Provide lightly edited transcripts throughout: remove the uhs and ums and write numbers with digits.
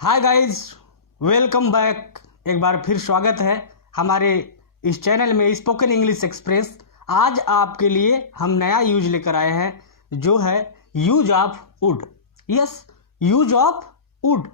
Hi guys, welcome back. एक बार फिर स्वागत है हमारे इस चैनल में स्पोकन इंग्लिश एक्सप्रेस। आज आपके लिए हम नया यूज लेकर आए हैं जो है use of would. Yes, use of would.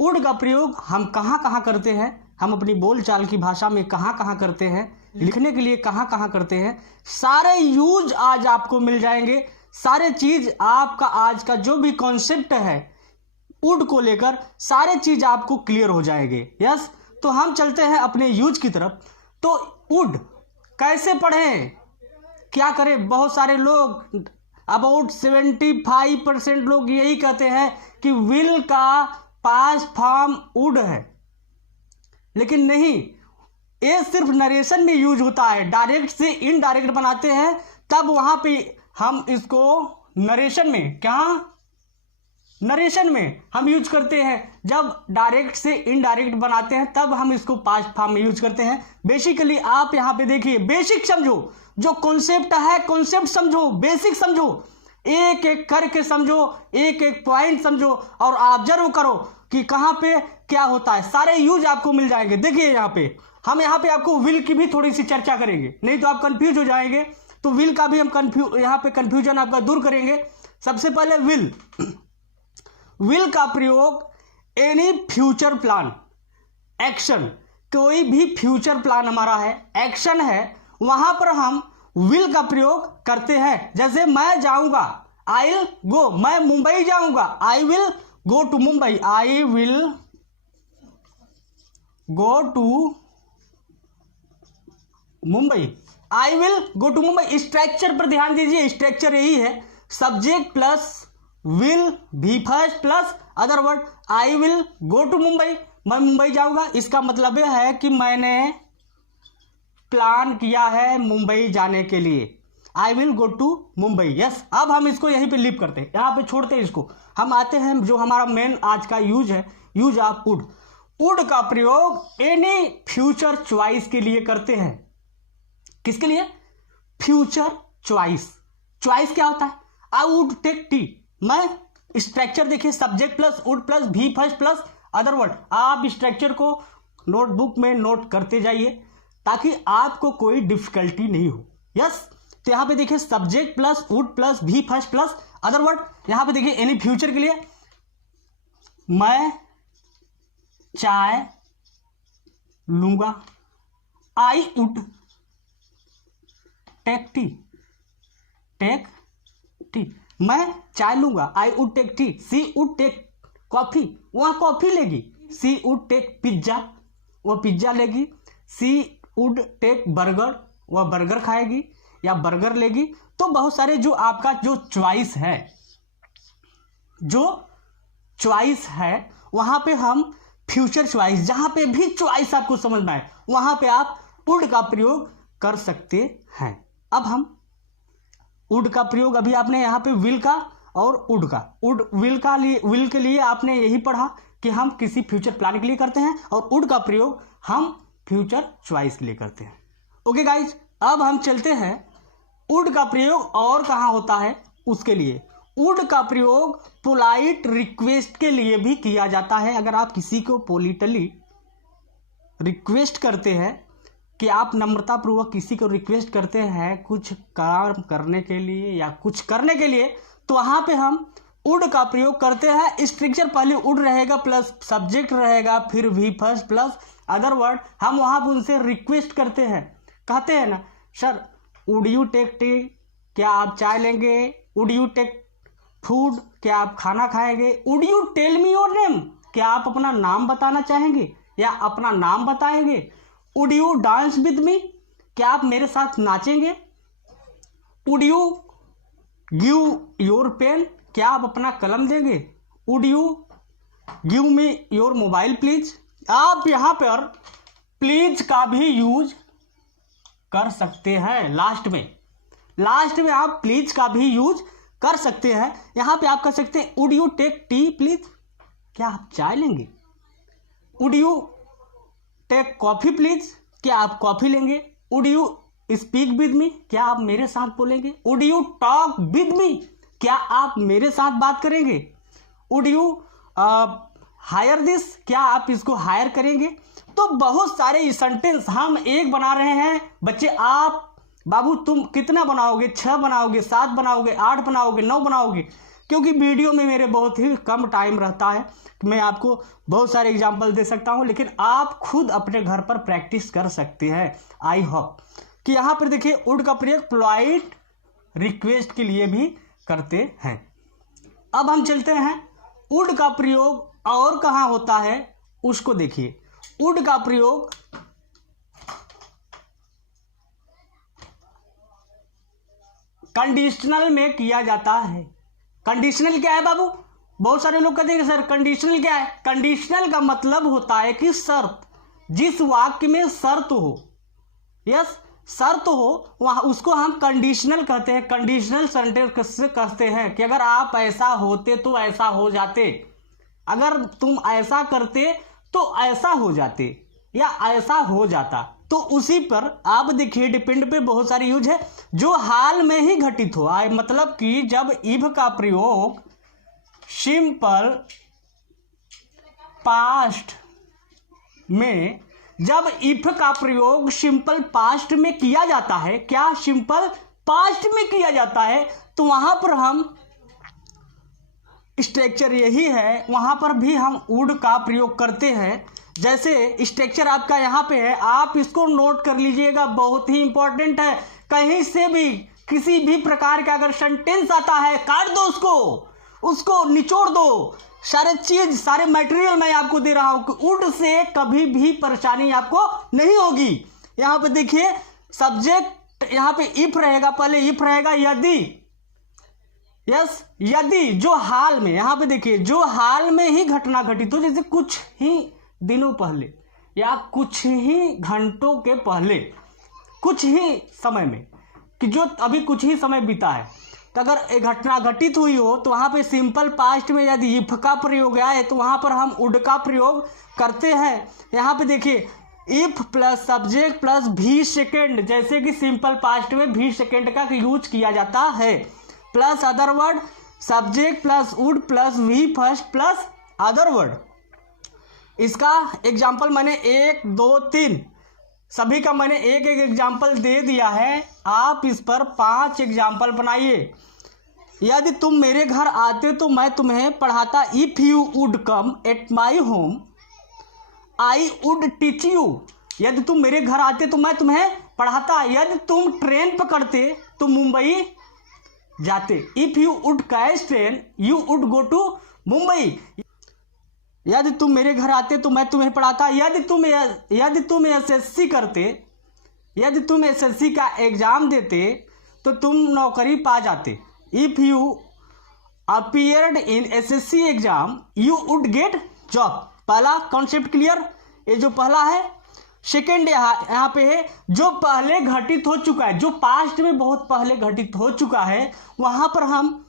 Would का प्रयोग हम कहाँ कहाँ करते हैं, हम अपनी बोलचाल की भाषा में कहाँ कहाँ करते हैं, लिखने के लिए कहाँ कहाँ करते हैं, सारे यूज आज आपको मिल जाएंगे। सारे चीज आपका आज का जो भी कॉन्सेप्ट है वुड को लेकर सारे चीज आपको क्लियर हो जाएंगे। यस, तो हम चलते हैं अपने यूज की तरफ। तो वुड कैसे पढ़ें, क्या करें? बहुत सारे लोग, अबाउट 75% लोग यही कहते हैं कि विल का पास्ट फॉर्म वुड है, लेकिन नहीं, ये सिर्फ नरेशन में यूज होता है। डायरेक्ट से इनडायरेक्ट बनाते हैं तब वहां पे हम इसको नरेशन में, क्या नरेशन में हम यूज करते हैं। जब डायरेक्ट से इनडायरेक्ट बनाते हैं तब हम इसको पास्ट फॉर्म में यूज करते हैं। बेसिकली आप यहां पे देखिए, बेसिक समझो, जो कॉन्सेप्ट है कॉन्सेप्ट समझो, बेसिक समझो, एक एक करके समझो, एक एक पॉइंट समझो और ऑब्जर्व करो कि कहां पे क्या होता है। सारे यूज आपको मिल जाएंगे। देखिए हम यहाँ पे आपको विल की भी थोड़ी सी चर्चा करेंगे, नहीं तो आप कंफ्यूज हो जाएंगे। तो विल का भी हम यहाँ पे कंफ्यूजन आपका दूर करेंगे। सबसे पहले विल का प्रयोग एनी फ्यूचर प्लान, एक्शन, कोई भी फ्यूचर प्लान हमारा है, एक्शन है, वहां पर हम विल का प्रयोग करते हैं। जैसे मैं जाऊंगा, आई विल गो, मैं मुंबई जाऊंगा, I will go to Mumbai, I will go to Mumbai, I will go to Mumbai. Structure पर ध्यान दीजिए, स्ट्रक्चर यही है, subject plus will V first plus other word, I will go to Mumbai, मैं मुंबई जाऊंगा। इसका मतलब यह है कि मैंने प्लान किया है मुंबई जाने के लिए, I will go to Mumbai. Yes, अब हम इसको यहीं पे लीव करते हैं, यहां पे छोड़ते हैं इसको। हम आते हैं जो हमारा मेन आज का यूज है, यूज ऑफ वुड। वुड का प्रयोग एनी फ्यूचर चॉइस के लिए करते हैं। किसके लिए? Future choice. चॉइस क्या होता है? आई वुड टेक टी, मैं स्ट्रक्चर देखिए, सब्जेक्ट प्लस वुड प्लस भी फर्स्ट प्लस अदर वर्ड। आप स्ट्रक्चर को नोटबुक में नोट करते जाइए ताकि आपको कोई डिफिकल्टी नहीं हो। यस, तो यहां पे देखिए सब्जेक्ट प्लस वुड प्लस भी फर्स्ट प्लस अदर वर्ड। यहां पे देखिए एनी फ्यूचर के लिए मैं चाय लूंगा, I would take tea, take tea, मैं चाय लूंगा, I would take tea. She would take coffee, वह कॉफी लेगी। सी वुड टेक पिज्जा, वह पिज्जा लेगी। सी वुड टेक बर्गर, वह बर्गर खाएगी या बर्गर लेगी। तो बहुत सारे जो आपका जो चॉइस है, जो चॉइस है वहां पे हम फ्यूचर चॉइस, जहां पे भी चॉइस आपको समझ में आए वहां पे आप वुड का प्रयोग कर सकते हैं। अब हम वुड का प्रयोग, अभी आपने यहाँ पे विल का और वुड का, विल के लिए आपने यही पढ़ा कि हम किसी फ्यूचर प्लान के लिए करते हैं और वुड का प्रयोग हम फ्यूचर चॉइस के लिए करते हैं। ओके गाइज, अब हम चलते हैं वुड का प्रयोग और कहाँ होता है उसके लिए। वुड का प्रयोग पोलाइट रिक्वेस्ट के लिए भी किया जाता है। अगर आप किसी को पोलिटली रिक्वेस्ट करते हैं कि आप नम्रता पूर्वक किसी को रिक्वेस्ट करते हैं कुछ काम करने के लिए या कुछ करने के लिए, तो वहां पे हम वुड का प्रयोग करते हैं। स्ट्रक्चर पहले वुड रहेगा प्लस सब्जेक्ट रहेगा, फिर भी फर्स्ट प्लस अदर वर्ड। हम वहां पे उनसे रिक्वेस्ट करते हैं, कहते हैं ना, sir would you take tea, क्या आप चाय लेंगे? वुड यू टेक फूड, क्या आप खाना खाएंगे? Would you tell me your name, क्या आप अपना नाम बताना चाहेंगे या अपना नाम बताएंगे? Would you dance with me, क्या आप मेरे साथ नाचेंगे? Would you give your pen, क्या आप अपना कलम देंगे? Would you give me your mobile please. आप यहां पर प्लीज का भी यूज कर सकते हैं। लास्ट में आप प्लीज का भी यूज कर सकते हैं। यहां पे आप कर सकते हैं would you take tea please, क्या आप चाय लेंगे? Would you take coffee please, क्या आप कॉफी लेंगे? Would you speak with me, क्या आप मेरे साथ बोलेंगे? Would you talk with me, क्या आप मेरे साथ बात करेंगे? वुड यू हायर दिस, क्या आप इसको हायर करेंगे। तो बहुत सारे सेंटेंस हम एक बना रहे हैं बच्चे। आप बाबू तुम कितना बनाओगे, 6 बनाओगे, 7 बनाओगे, 8 बनाओगे, 9 बनाओगे, क्योंकि वीडियो में मेरे बहुत ही कम टाइम रहता है कि मैं आपको बहुत सारे एग्जाम्पल दे सकता हूं, लेकिन आप खुद अपने घर पर प्रैक्टिस कर सकते हैं। आई होप कि यहाँ पर देखिए वुड का प्रयोग पोलाइट रिक्वेस्ट के लिए भी करते हैं। अब हम चलते हैं वुड का प्रयोग और कहाँ होता है उसको देखिए। वुड का प्रयोग कंडीशनल में किया जाता है। कंडीशनल क्या है बाबू, बहुत सारे लोग कहते हैं सर कंडीशनल क्या है। कंडीशनल का मतलब होता है कि शर्त, जिस वाक्य में शर्त हो, यस शर्त हो, वहां उसको हम कंडीशनल कहते हैं। कंडीशनल सेंटेंस से कहते हैं कि अगर आप ऐसा होते तो ऐसा हो जाते, अगर तुम ऐसा करते तो ऐसा हो जाते, या ऐसा हो जाता। तो उसी पर आप देखिए डिपेंड पे बहुत सारी यूज है जो हाल में ही घटित हो। मतलब कि जब इफ का प्रयोग सिंपल पास्ट में, जब इफ का प्रयोग सिंपल पास्ट में किया जाता है, क्या सिंपल पास्ट में किया जाता है, तो वहां पर हम स्ट्रक्चर यही है, वहां पर भी हम वुड का प्रयोग करते हैं। जैसे स्ट्रक्चर आपका यहाँ पे है, आप इसको नोट कर लीजिएगा, बहुत ही इंपॉर्टेंट है। कहीं से भी किसी भी प्रकार का अगर सेंटेंस आता है, काट दो उसको निचोड़ दो, सारे चीज सारे मटेरियल मैं आपको दे रहा हूं कि वुड से कभी भी परेशानी आपको नहीं होगी। यहाँ पे देखिए सब्जेक्ट, यहाँ पे इफ रहेगा, पहले इफ रहेगा यदि, यस यदि जो हाल में, यहाँ पे देखिए जो हाल में ही घटना घटित हो, जैसे कुछ ही दिनों पहले या कुछ ही घंटों के पहले, कुछ ही समय में, कि जो अभी कुछ ही समय बीता है, तो अगर एक घटना घटित हुई हो तो वहां पे सिंपल पास्ट में यदि इफ का प्रयोग आए तो वहां पर हम वुड का प्रयोग करते हैं। यहाँ पे देखिए इफ प्लस सब्जेक्ट प्लस भी सेकेंड, जैसे कि सिंपल पास्ट में भी सेकेंड का यूज किया जाता है, plus other word, subject plus would plus V first plus other word. इसका एग्जाम्पल मैंने 1 2 3 सभी का मैंने एक एक एग्जाम्पल दे दिया है, आप इस पर 5 एग्जाम्पल बनाइए। यदि तुम मेरे घर आते तो मैं तुम्हें पढ़ाता। If you would come at my home I would teach you, यदि तुम मेरे घर आते तो मैं तुम्हें पढ़ाता। यदि तुम ट्रेन पकड़ते तो मुंबई जाते। If you would catch train you would go to Mumbai. यदि तुम मेरे घर आते तो मैं तुम्हें पढ़ाता। यदि तुम एसएससी करते, यदि तुम एसएससी का एग्जाम देते तो तुम नौकरी पा जाते। If you appeared in SSC exam you would get job. पहला कॉन्सेप्ट क्लियर, ये जो पहला है। सेकेंड यहाँ पे है जो पहले घटित हो चुका है, जो पास्ट में बहुत पहले घटित हो चुका है, वहां पर हम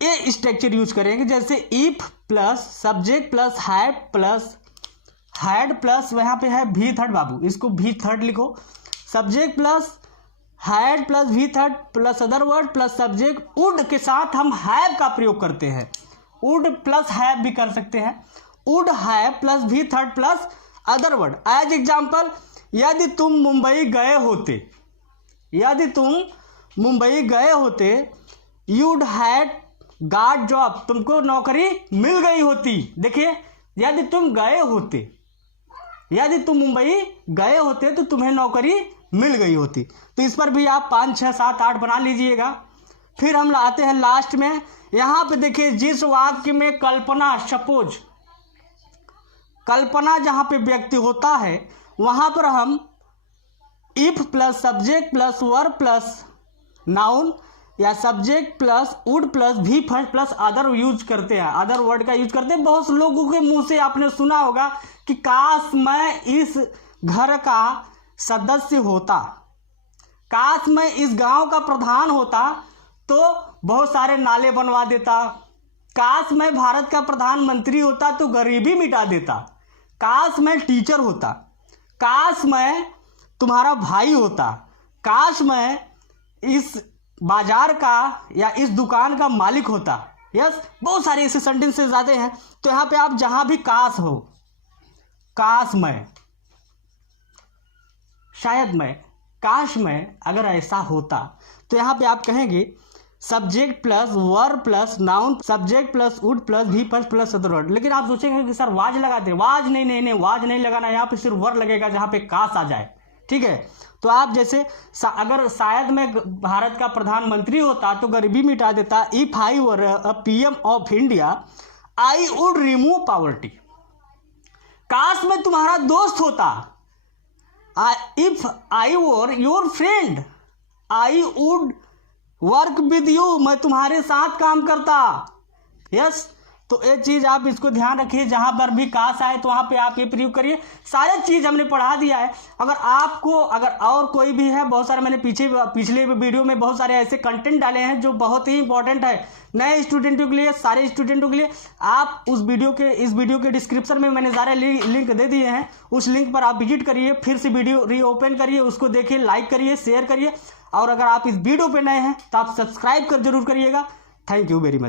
ये स्ट्रक्चर यूज करेंगे। जैसे if plus subject plus had plus यहाँ पे है भी थर्ड, बाबू इसको भी थर्ड लिखो। सब्जेक्ट प्लस हैड प्लस भी third plus other word plus subject. Would के साथ हम हैव का प्रयोग करते हैं, वुड प्लस हैव भी कर सकते हैं। वुड हैव प्लस भी third plus other word. As example, यदि तुम मुंबई गए होते, यदि तुम मुंबई गए होते यूड हैड गॉट जॉब, तुमको नौकरी मिल गई होती। देखिए यदि तुम गए होते, यदि तुम मुंबई गए होते तो तुम्हें नौकरी मिल गई होती। तो इस पर भी आप 5 6 7 8 बना लीजिएगा। फिर हम आते हैं लास्ट में। यहां पे देखिए जिस वाक्य में कल्पना, सपोज कल्पना जहां पे व्यक्ति होता है, वहां पर हम if plus subject plus verb plus noun या सब्जेक्ट प्लस वुड प्लस भी फर्स्ट प्लस अदर यूज करते हैं, अदर वर्ड का यूज करते हैं। बहुत लोगों के मुंह से आपने सुना होगा कि काश मैं इस घर का सदस्य होता, काश मैं इस गांव का प्रधान होता तो बहुत सारे नाले बनवा देता, काश मैं भारत का प्रधानमंत्री होता तो गरीबी मिटा देता, काश मैं टीचर होता, काश मैं तुम्हारा भाई होता, काश मैं इस बाजार का या इस दुकान का मालिक होता। यस, बहुत सारे ऐसे सेंटेंसेस आते हैं। तो यहाँ पे आप जहां भी काश हो, काश मैं, शायद मैं, काश मैं, अगर ऐसा होता, तो यहाँ पे आप कहेंगे subject plus verb plus noun, subject plus would plus भी प्लस अदर वर्ड। लेकिन आप सोचेंगे कि सर वाज लगाते हैं, वाज नहीं, वाज नहीं लगाना, यहाँ पे सिर्फ वर्ब लगेगा जहाँ पे काश आ जाए। ठीक है, तो आप जैसे अगर शायद मैं भारत का प्रधानमंत्री होता तो गरीबी मिटा देता। If I were a PM of India I would remove poverty. काश मैं तुम्हारा दोस्त होता, if I were your friend I would work with you, मैं तुम्हारे साथ काम करता। यस, तो ये चीज आप इसको ध्यान रखिए, जहां पर भी काश आए तो वहां पे आप ये प्रयोग करिए। सारे चीज हमने पढ़ा दिया है। अगर आपको अगर और कोई भी है, बहुत सारे मैंने पिछले वीडियो में बहुत सारे ऐसे कंटेंट डाले हैं जो बहुत ही इंपॉर्टेंट है नए स्टूडेंटों के लिए, सारे स्टूडेंटों के लिए। आप इस वीडियो के डिस्क्रिप्शन में मैंने सारे लिंक दे दिए हैं, उस लिंक पर आप विजिट करिए, फिर से वीडियो रीओपन करिए, उसको देखिए, लाइक करिए, शेयर करिए। और अगर आप इस वीडियो पे नए हैं तो आप सब्सक्राइब कर जरूर करिएगा। Thank you very much.